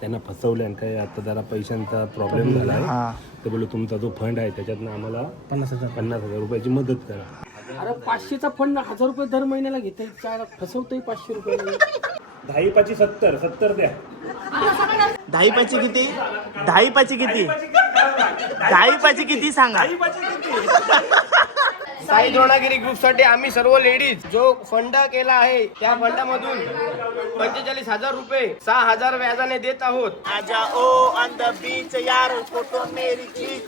त्यांना फसवलं आणि काय आता जरा पैशांचा प्रॉब्लेम झाला आहे. तर बोललो तुमचा जो फंड आहे त्याच्यातनं आम्हाला 50,000 रुपयाची मदत करा. अरे 500चा फंड 1000 रुपये दर महिन्याला घेते, फसवतोय 500 रुपये. 10 70 70 द्या. 10 पाची किती? 10 पाची किती? 10 पाची किती सांगा. साई द्रोणागिरी ग्रुपसाठी आम्ही सर्व लेडीज जो फंड केला आहे त्या फंडामधून 45,000 रुपये 6,000 व्याजाने देत आहोत. आजा ओ ऑन द बीच यार फोटो मेरी चीज.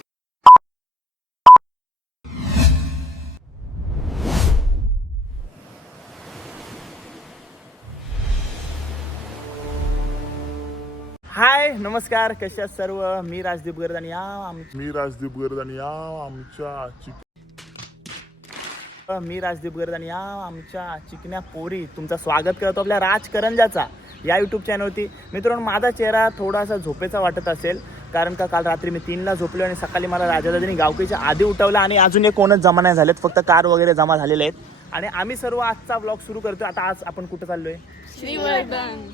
हाय नमस्कार, कशा सर्व. मी राजदीप गर्द आणि आमच्या चिकन्या पोरी तुमचं स्वागत करतो आपल्या राजकरंजाचा या यूट्यूब चॅनलवरती. मित्रांनो, माझा चेहरा थोडासा झोपेचा वाटत असेल, कारण का काल रात्री मी 3ला झोपलो आणि सकाळी मला राजादादांनी गावकीच्या आधी उठवलं आणि अजून एक कोणच जमा नाही झालेत, फक्त कार वगैरे जमा झालेले आहेत. आणि आम्ही सर्व आजचा ब्लॉग सुरू करतोय. आता आज आपण कुठं चाललोय?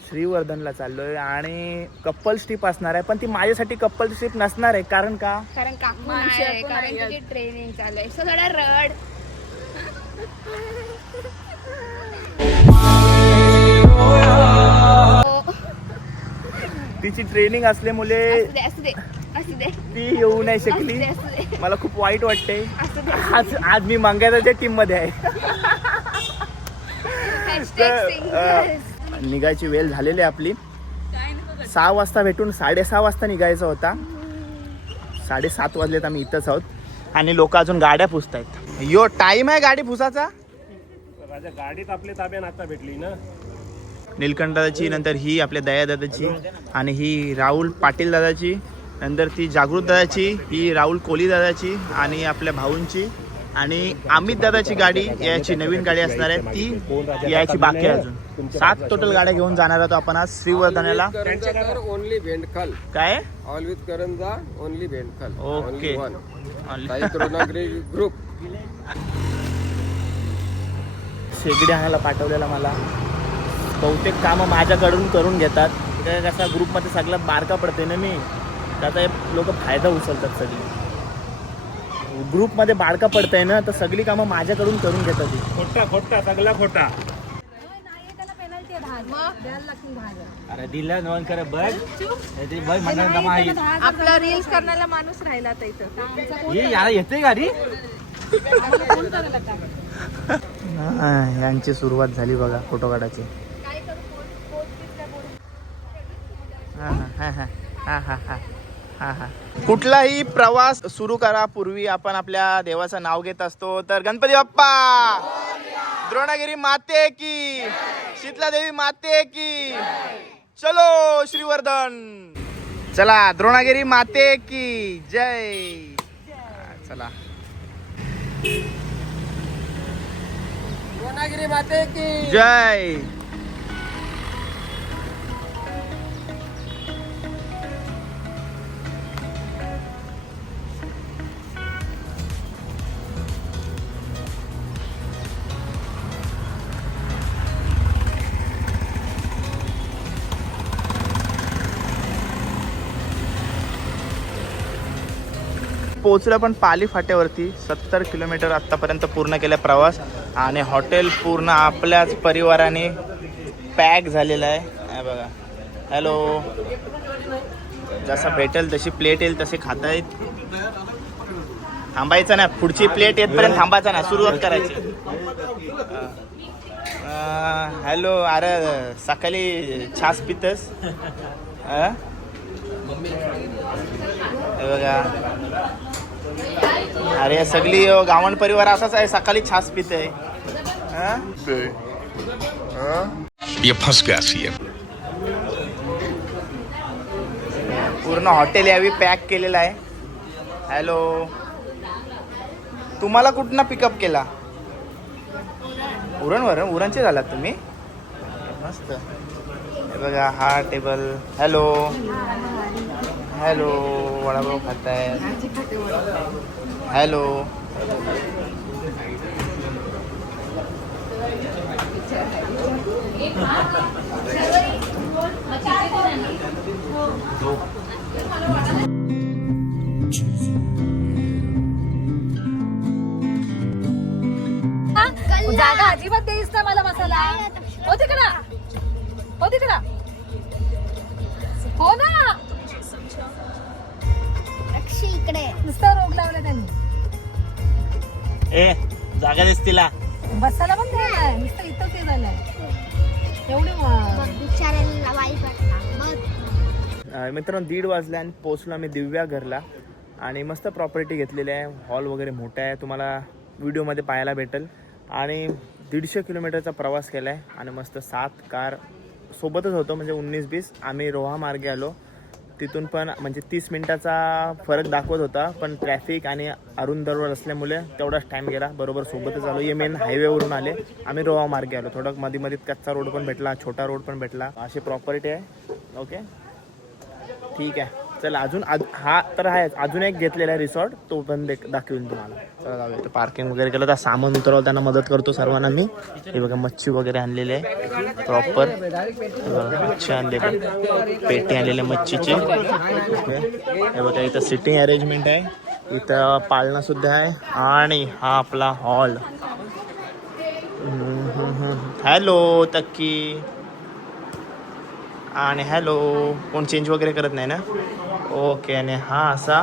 श्रीवर्धनला चाललोय आणि कपल्स ट्रिप असणार आहे, पण ती माझ्यासाठी कपल्स ट्रिप नसणार आहे. कारण का? कारण काकू नाही आहे, कारण तुझी ट्रेनिंग चालू आहे. सो थोडा रड. तिची ट्रेनिंग असल्यामुळे असू दे ती येऊ नाही शकली. मला खूप वाईट वाटते. आज मी मंगळाच्या टीम मध्ये आहे. निघायची वेळ झालेली आहे आपली. 6 वाजता भेटून 6:30 वाजता निघायचा होता. 7:30 वाजलेत, आम्ही इथंच आहोत आणि लोक अजून गाड्या पुसतायत. यो टाइम आहे गाडी पुसाचा. राजा गाडीत आपल्या ताब्यात आता भेटली ना. नीलकंठ दादाची, नंतर ही आपल्या दया दादाची, आणि ही राहुल पाटील दादाची, नंतर ती जागृत दादाची, ही राहुल कोली दादाची आणि आपल्या भाऊंची, आणि अमित दादाची गाडी याची नवीन गाडी असणार आहे, ती यायची बाकी आहे. अजून 7 टोटल गाड्या घेऊन जाणार आहोत आपण आज श्रीवर्धनला. ओनली भेंडखल काय all with Karanja, only Bhendkhal. Okay. Sai Dronagiri group. शेगडी आणायला पाठवलेला मला. बहुतेक कामं माझ्याकडून करून घेतात. कसा ग्रुपमध्ये सगळ्यात बारका पडते ना मी, त्याचा लोक फायदा उचलतात. सगळी ग्रुपमध्ये बारका पडतंय ना, तर सगळी कामं माझ्याकडून करून घेतात. खोटा सगळा खोटा. अरे दिला नोंद कर बघ. आपला रील्स करण्याला माणूस राहिला आता इथं. येते गाडी. यांची सुरुवात झाली बघा फोटो काढायची. कुठलाही प्रवास सुरू करा पूर्वी आपण आपल्या देवाचं नाव घेत असतो. तर गणपती बाप्पा, द्रोणागिरी माते की, शीतला देवी माते की, चलो श्रीवर्धन. चला, द्रोणागिरी माते की जय. चला, द्रोणागिरी माते की जय. पोहोचलो पण पाली फाट्यावरती. 70 किलोमीटर आत्तापर्यंत पूर्ण केला प्रवास, आणि हॉटेल पूर्ण आपल्याच परिवाराने पॅक झालेलं आहे. बघा, हॅलो. जसं भेटेल तशी प्लेट येईल तसे खाता येत. थांबायचं ना, पुढची प्लेट येतपर्यंत थांबायचं ना, सुरुवात करायची. हॅलो. अरे सकाळी छास पितस? बघा, अरे सगळी गावण परिवार असाच आहे, सकाळी छास पिते. पूर्ण हॉटेल यावी पॅक केलेलं आहे. हॅलो, तुम्हाला कुठनं पिकअप केला? उरणचे झालात तुम्ही? मस्त. हे बघा, हा टेबल. हॅलो हॅलो, वडापाव खाताय? हॅलो. हो तिकडा हो तिकडा हो ना अक्षी इकडे नुसता रोग लावला त्यांनी ए जागा देस तिला बसायला पण द्यायला नुसतं इथं ते झालंय एवढी बिचाऱ्याला वाईट वाटला. मित्रांनो 1:30 वाजले आणि पोचलो आम्ही दिव्या घरला आणि मस्त प्रॉपर्टी घेतलेली आहे. हॉल वगैरे मोठा आहे, तुम्हाला व्हिडिओमध्ये पाहायला भेटेल. आणि 150 किलोमीटरचा प्रवास केला आहे आणि मस्त 7 कार सोबतच होतो, म्हणजे 19-20. आम्ही रोहा मार्गे आलो, तिथून पण म्हणजे 30 मिनिटाचा फरक दाखवत होता, पण ट्रॅफिक आणि अरुण दरवर असल्यामुळे तेवढाच टाईम गेला. बरोबर सोबतच आलो. हे मेन हायवेवरून आले, आम्ही रोहा मार्गे आलो. थोडं मध्ये कच्चा रोड पण भेटला, छोटा रोड पण भेटला. अशी प्रॉपर्टी आहे. ओके ठीक आहे, चला अजून हा तर आहे. अजून एक घेतलेला आहे रिसॉर्ट, तो पण दाखवेन तुम्हाला. चला जाऊया. तर पार्किंग वगैरे केलं, तर सामान उतरवलं त्यांना मदत करतो सर्वांना मी. हे बघा मच्छी वगैरे आणलेली आहे प्रॉपर. मच्छी आणलेली, पेटी आणलेली मच्छीची. हे बघा इथं सिटिंग अरेंजमेंट आहे, इथं पाळणा सुद्धा आहे. आणि हा आपला हॉल. हॅलो तक्की. आणि हॅलो, कोण चेंज वगैरे करत नाही ना? ओके. आणि हा असा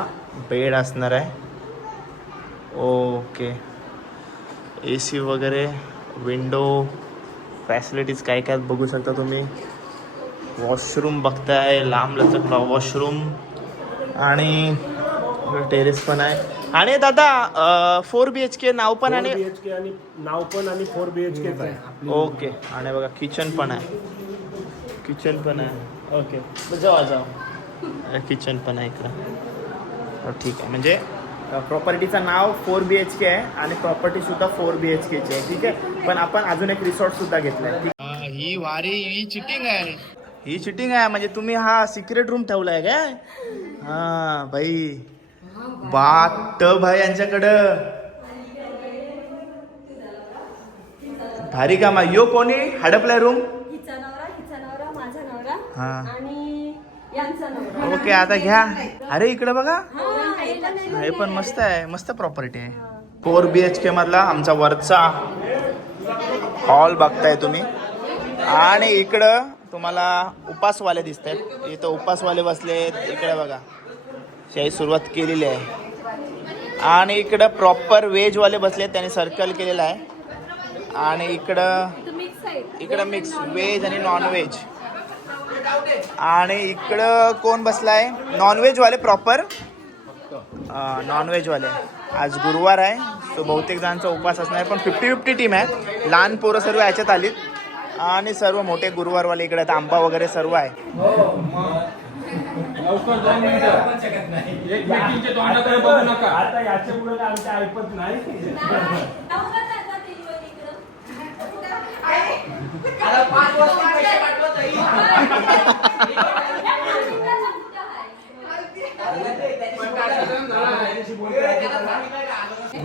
बेड असणार आहे. ओके. AC वगैरे, विंडो फॅसिलिटीज काय काय बघू शकता तुम्ही. वॉशरूम बघताय, लांब लचक वॉशरूम. आणि टेरेस पण आहे. आणि दादा 4 BHK नाव पण आणि 4 BHK आणि नाव पण आणि 4 BHK आहे. ओके. आणि बघा किचन पण आहे, किचन पण आहे. ओके जाऊ किचन पण आहे इकडं. ठीक आहे, म्हणजे प्रॉपर्टीचं नाव 4 BHK आहे आणि प्रॉपर्टी सुद्धा 4 BHK ची आहे. ठीक आहे, पण आपण अजून एक रिसॉर्ट सुद्धा घेतलाय. ही वारी ही चिटिंग आहे, ही चिटिंग आहे. म्हणजे तुम्ही हा सिक्रेट रूम ठेवलाय काय? हा भाई, बात भाई यांच्याकडं भारी काम आहे. यो कोणी हडपलाय रूम? हिचा नवरा माझा नवरा हा आणि यांचा नवरा. ओके, आता घ्या. अरे इकडे बघा, हे पण मस्त आहे, मस्त प्रॉपर्टी आहे. 4 BHK मधला आमचा वरचा हॉल बघताय तुम्ही. आणि इकडं तुम्हाला उपासवाले दिसत आहेत, इथं उपासवाले बसलेत. इकडे बघा, शाही सुरुवात केलेली आहे. आणि इकडं प्रॉपर व्हेजवाले बसलेत, त्यांनी सर्कल केलेलं आहे. आणि इकडं मिक्स व्हेज आणि नॉनव्हेज. आणि इकडं कोण बसलाय? नॉनव्हेजवाले प्रॉपर, नॉनव्हेजवाले. आज गुरुवार आहे, तो बहुतेक जणांचा उपवास असणार, पण 50-50 टीम आहे. लहान पोरं सर्व याच्यात आलीत आणि सर्व मोठे गुरुवारवाले इकडे आहेत. आंबा वगैरे सर्व आहे. आता याच्या पुढे आमच्या ऐकत नाही.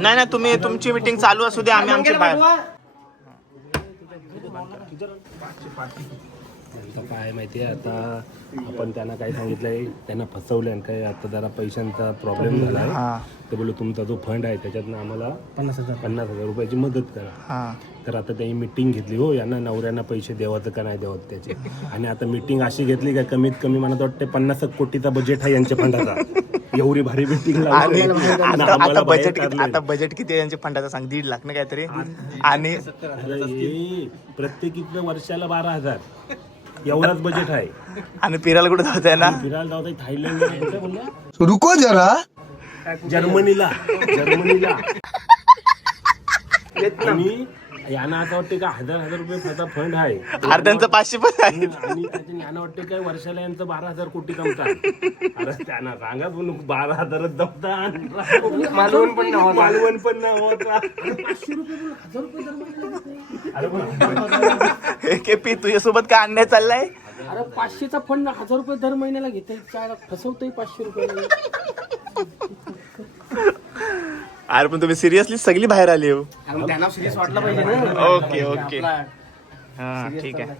नाही तुम्ही तुमची मीटिंग चालू असू दे, आम्ही आमच्या बाहेर. आता काय माहितीये, आता आपण त्यांना काय सांगितलंय, त्यांना फसवलंय आणि काय. आता जरा पैशांचा प्रॉब्लेम झाला आहे, तर बोलू तुमचा जो फंड आहे त्याच्यातनं आम्हाला 50,000 रुपयाची मदत करा. तर आता त्यांनी मीटिंग घेतली. हो, यांना नवऱ्यांना पैसे द्यावाचं का नाही द्यावं त्याचे. आणि आता मीटिंग अशी घेतली का कमीत कमी मला तर वाटतं 50 कोटीचा बजेट आहे यांच्या फंडाचा. एवढी भारी मीटिंग. आता बजेट किती आहे यांच्या फंडाचा सांग? 1.5 लाख ना काहीतरी. आणि प्रत्येक वर्षाला 12,000 एवढाच बजेट आहे. आणि फिरायला कुठे जात आहे ना? फिरायला जात आहे थायलंड, रुको जरा, जर्मनीला. आणि यांना आता वाटते का 1,000 रुपये फंड आहे, अर्ध्यांचं 500 पण आहे. आणि यांना वाटते काय वर्षाला यांचं 12,000 कोटी जमतात. अरे त्यांना सांगा 12,000 जमतात. मालवण पण नाही होत. 500 रुपये 1,000 रुपये केपी तुझ्यासोबत काय अन्याय चाललाय? अरे 500चा फंड 1,000 रुपये दर महिन्याला घेते, काय फसवतोय 500 रुपये. अरे पण तुम्ही सिरियसली सगळी बाहेर आली हो. त्यांना सिरियस वाटलं पाहिजे ना. ओके हा ठीक आहे.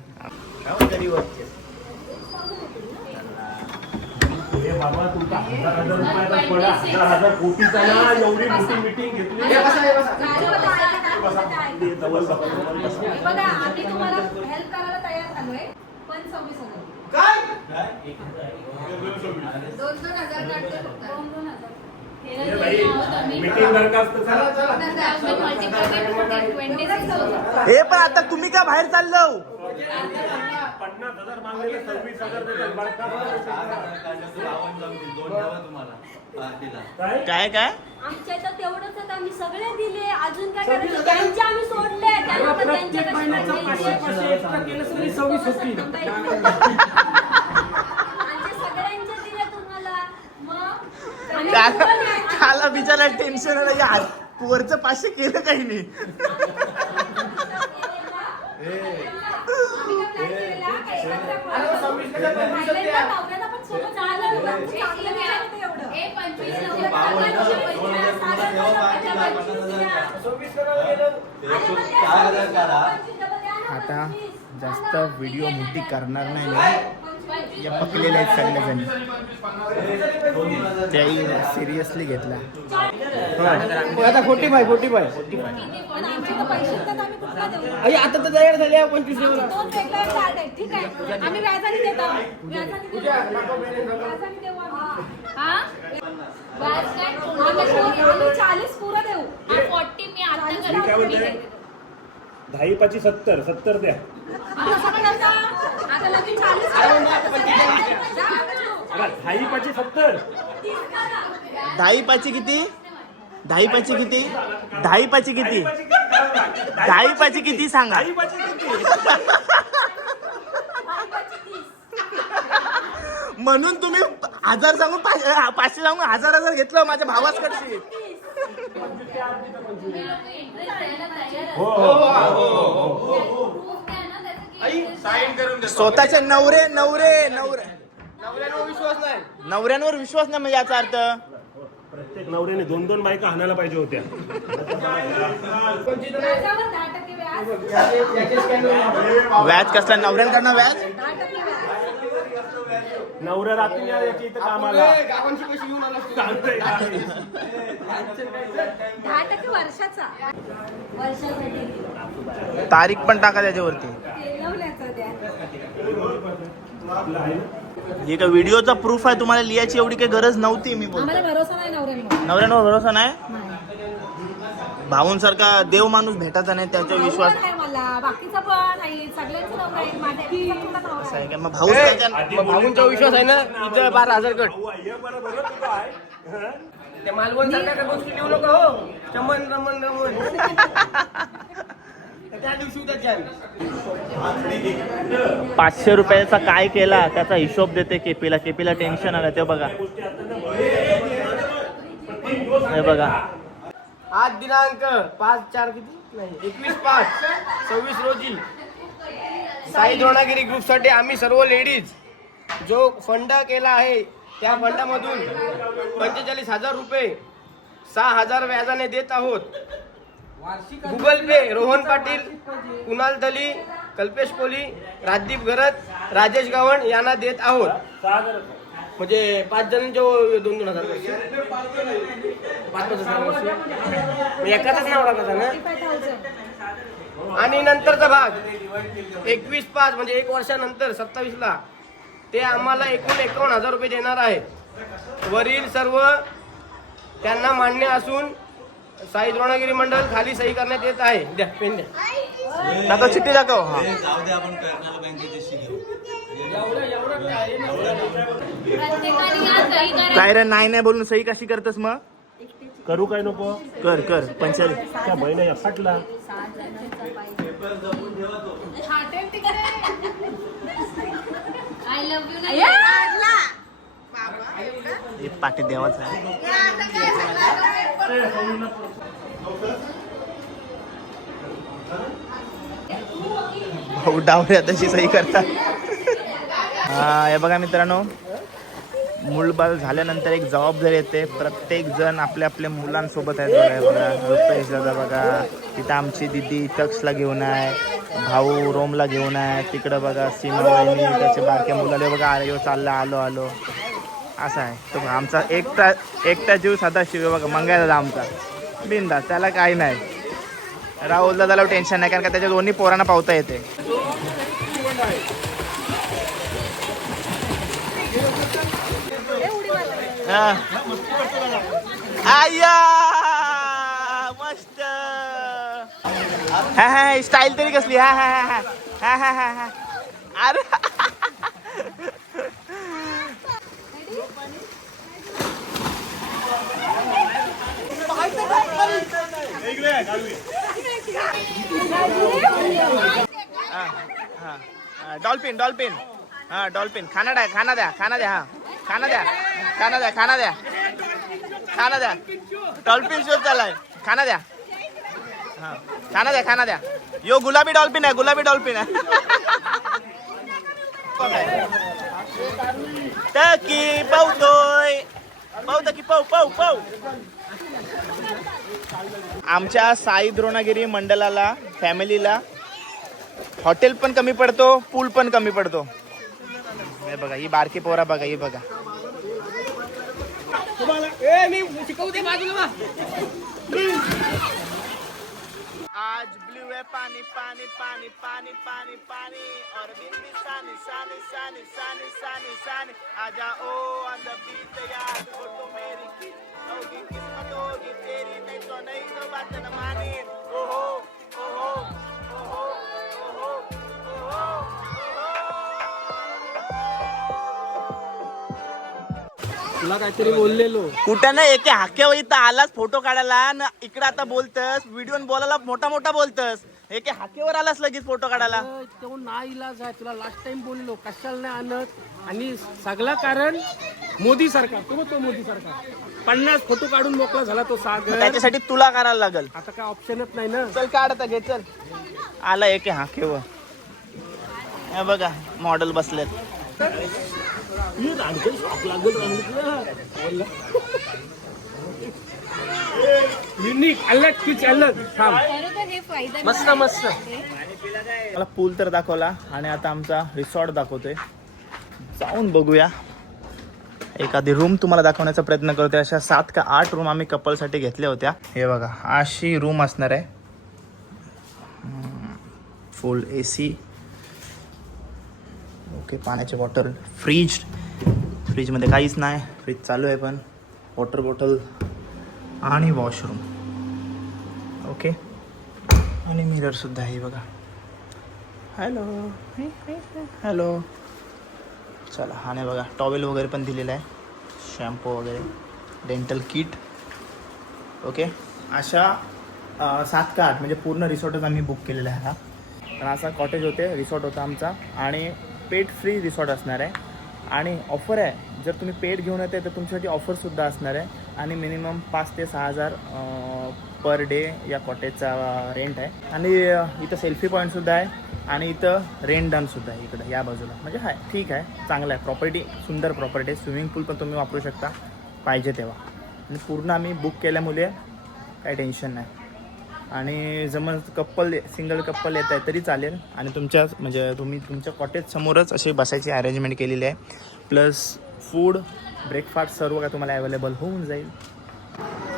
बाबा तुमचा 1,000 रुपयाचा फंड 1,000 कोटीचा ना, एवढी मोठी मीटिंग घेतली. बघा आम्ही तुम्हाला हेल्प करायला तयार झालोय पण 26,000 2,000 काढते फक्त 2,000 मीटिंग दरखास्त हे पण आता तुम्ही का बाहेर चाललो 50,000 मागलेले 26,000 देतात. काय काय आमच्या इथं तेवढंच आहे, आम्ही सगळे दिले अजून काय करायचं त्यांचे आम्ही सोडले त्यांना पण प्रत्येक त्यांच्याकडे महिन्याचा सोडले. 500 एक्स्ट्रा केलं तरी 26 होतील. आमचे सगळ्यांचे दिले तुम्हाला मग आणि त्याला बिचारा टेन्शन वरचं 500 केलं काही नाही नवऱ्याला पण सोबत जायला आता जास्त व्हिडिओ मोठी करणार नाही या पकलेल्या आहेत सगळेजण त्याही सिरियसली घेतला आता 45 पण आमचे तर पैसे देतात आम्ही कुठला देऊ आई आता तर तयार झाल्या 25 लेवला. दोन वेगळे कार्ड आहेत ठीक आहे आम्ही व्याजाने देतो व्याजाने देऊ व्याजाने देऊ आम्ही हा व्याज काय आम्ही 40 पुरं देऊ 40 मी आता काय बोलते 10 5 70 70 द्या. आता सगळं आता आता लगेच 40 10 5 70 10 पाची किती 10 पाची किती 10 पाची किती 10 पाची किती सांगा म्हणून तुम्ही 1000 सांगून 500 सांगून 1000 घेतलं माझ्या भावाच कडशी स्वतःचे नवऱ्यावर विश्वास नाही. नवऱ्यांवर विश्वास नाही म्हणजे याचा अर्थ प्रत्येक नवऱ्याने 2-2 बायका हाणायला पाहिजे होत्या. व्याजावर 10% व्याज व्याज कसला नवऱ्यांकडनं व्याज 10% व्याज नवऱ्या रात्री या याच्या इथं कामाला गावांची पैसे घेऊन आला सांगतोय काय? 10% वर्षाचा वर्षासाठी तारीख पण टाका त्याच्यावरती लवल्याचा द्या हे का व्हिडिओचा प्रूफ आहे तुम्हाला लिहायची एवढी काही गरज नव्हती मी बोलतो आम्हाला भरोसा नाही नवऱ्यांवर नवऱ्यांवर भरोसा नाही भाऊंसारखा देव माणूस भेटायचा नाही त्याचा विश्वास आहे मला बाकीचा पण आहे सगळ्यांचं नवरा आहे माझ्या एकटीचा थोडा नवरा असं आहे. आहे का मग भाऊच त्याच्या भाऊंचा विश्वास आहे ना इथं 12,000 कट भाऊ आहे, बरं बरं तू काय? हं? त्या मालवण सारख्या काही गोष्टी लिहू नका हो चमन रमन त्या दिवशी उद्या 500 रुपयाचा काय केला त्याचा हिशोब देते केपीला टेन्शन आलं ते बघा हे बघा आज दिनांक 5/4 किती नाही 21/5/26 रोजी साई द्रोणागिरी ग्रुपसाठी आम्ही सर्व लेडीज जो फंड केला आहे त्या फंडामधून 45,000 रुपये 6,000 व्याजाने देत आहोत. गुगल पे रोहन पाटील, कुणाल दली, कल्पेश कोली, राजदीप गरत, राजेश गावण यांना देत आहोत. म्हणजे 5 जणांचे 2,000 पैसे 5,000 एकाच नाव टाकायचं ना. 55,000 आणि नंतरचा भाग 21/5 म्हणजे 1 वर्षानंतर 27ला ते आम्हाला एकूण 51,000 रुपये देणार आहेत. वरील सर्व त्यांना मान्य असून साई द्रोणागिरी मंडळ खाली सही करण्यात येत आहे. द्या पेन द्या. दाखव चिठ्ठी दाखव हा प्रत्येकाने या सही करा. काय रे नाही बोलून सही कशी करतस मग करू काय नको कर 45 त्या बहिणीला फाटला आय लव्ह यू नाही हे पाठी देवाच आहे भाऊ डावऱ्या तशी सही करतात. हे बघा मित्रांनो मूलबाल झाल्यानंतर एक जबाबदारी येते. प्रत्येक जण आपल्या आपल्या मुलांसोबत आहेत बघा. बघा रुपेश दादा बघा तिथं आमची दिदी टक्सला घेऊन आहे, भाऊ रोमला घेऊन आहे, तिकडं बघा सीमा वहिनी त्याच्या बारक्या मुलाला बघा आलो चालला आलो असं आहे. तो आमचा एकटा जीव साधा शिव बघा मंगायला आमचा बिंदा त्याला काही नाही. राहुल दादाला टेन्शन नाही कारण का त्याच्या दोन्ही पोरांना पावता येते. हा. आया मस्त. हा हा स्टाईल तरी कसली. हा हा हा हा हा हा हा. अरे डॉल्फिन डॉल्फिन हा डॉल्फिन खाना द्या खाना द्या खाना द्या हा खाना द्या खाना द्या खाना द्या खाना द्या डॉल्फिन शोध चाललाय खाना द्या हा खाना द्या यो गुलाबी डॉल्फिन आहे गुलाबी डॉल्फिन आहे. टकी पावतोय पावतं की पाव पाव पाव. आमच्या साई द्रोणागिरी मंडळाला फॅमिलीला हॉटेल पण कमी पडतो पूल पण कमी पडतो. हे बघा ही बारकी पोरा बघा ही बघा. आज ब्लू है पानी पानी पानी पानी पानी पानी और दिन भी सानी सानी सानी सानी सानी सानी आजा ओ ऑन द बीट यार फोटो मेरी की होगी किस्मत होगी तेरी नहीं तो बात न मानी. ओहो ओहो ओहो ओहो ओहो. तुला काहीतरी बोललेलो. कुठं नाही एके हाक्यावर इथं आलास फोटो काढायला ना इकडे आता बोलतस व्हिडिओ बोलायला मोठा मोठा बोलतस एके हाकेवर आलास लगेच फोटो काढायला. तो ना इलाज आहे. तुला लास्ट टाइम बोललो कशाला नाही आणत आणि सगळं कारण मोदी सरकार. तो मोदी सरकार 50 फोटो काढून मोकळा झाला तो सागर. त्याच्यासाठी तुला करायला लागल. आता काय ऑप्शनच नाही ना. चल काढ आता घे चल. आला एके हाकेवर हे बघा मॉडेल बसलेत. युनिक अलग कुछ अलग. मस्त मस्त. मला पूल तर दाखवला आणि आता आमचा रिसॉर्ट दाखवतोय. जाऊन बघूया. एखादी रूम तुम्हाला दाखवण्याचा प्रयत्न करतोय. अशा 7 का 8 रूम आम्ही कपलसाठी घेतल्या होत्या. हे बघा अशी रूम असणार आहे. फुल AC. ओके पाण्याचे बॉटल फ्रीजमध्ये काहीच नाही. फ्रीज चालू आहे पण वॉटर बॉटल आणि वॉशरूम. ओके आणि मिररसुद्धा आहे बघा. Hello hello. चला आणि बघा टॉवेल वगैरे पण दिलेला आहे. शॅम्पू वगैरे डेंटल किट. ओके अशा 7 का 8 म्हणजे पूर्ण रिसॉर्टच आम्ही बुक केलेला आहे. हा पण असा कॉटेज होते रिसॉर्ट होता आमचा आणि पेट फ्री रिसॉर्ट असणार आहे. आणि ऑफर आहे जर तुम्ही पेट घेऊन येते तर तुमच्यासाठी ऑफरसुद्धा असणार आहे. आणि मिनिमम 5 ते 6 हजार पर डे या कॉटेजचा रेंट आहे. आणि इथं सेल्फी पॉईंटसुद्धा आहे आणि इथं रेंट डनसुद्धा आहे इकडं या बाजूला. म्हणजे हाय ठीक आहे चांगलं आहे. प्रॉपर्टी सुंदर प्रॉपर्टी आहे. स्विमिंग पूल पण तुम्ही वापरू शकता पाहिजे तेव्हा. आणि पूर्ण आम्ही बुक केल्यामुळे काही टेन्शन नाही. आणि जमन सिंगल कप्पल येत आहे तरी चालेल. आणि म्हणजे तुम्ही तुमच्या कॉटेज समोरच अशी बसायची अरेंजमेंट केलेली आहे. प्लस फूड ब्रेकफास्ट सर्व काय तुम्हाला अवेलेबल होऊन जाईल.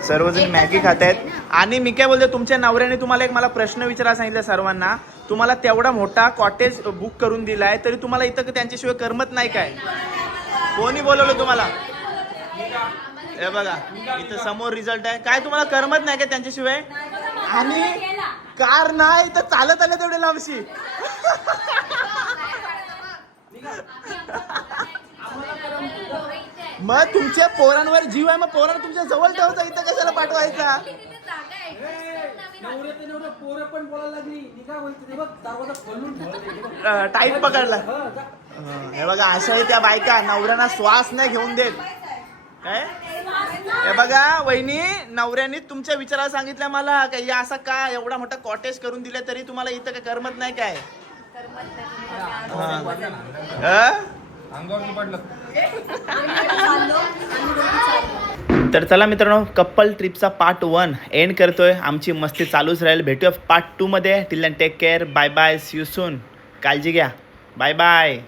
सर्वजण मॅगी खात आहेत. आणि मी काय बोलतो तुमच्या नवऱ्याने तुम्हाला एक मला प्रश्न विचारायला सांगितलं सर्वांना. तुम्हाला तेवढा मोठा कॉटेज बुक करून दिला आहे तरी तुम्हाला इथं त्यांच्याशिवाय करमत नाही काय? कोणी बोलवलं तुम्हाला? हे बघा इथं समोर रिझल्ट आहे. काय तुम्हाला करमत नाही का त्यांच्याशिवाय? आणि कार नाही तर चालत आलं तेवढे लांबशी. मग तुमच्या पोरांवर जीव आहे. मग पोरांना तुमच्या जवळ ठेवायचा इथं कशाला पाठवायचा? टाईट पकडला. हे बघा अशा आहे त्या बायका नवऱ्यांना श्वास नाही घेऊन देत. काय हे बघा वहिनी नवऱ्याने तुमच्या विचाराला सांगितलं मला काय असं का एवढा मोठा कॉटेज करून दिले तरी तुम्हाला इथं काय करमत नाही काय? तर चला मित्रांनो कपल ट्रिपचा पार्ट 1 एंड करतोय. आमची मस्ती चालूच राहील. भेटूया पार्ट 2 मध्ये. Till then take care. Bye bye. See you soon. काळजी घ्या. Bye bye.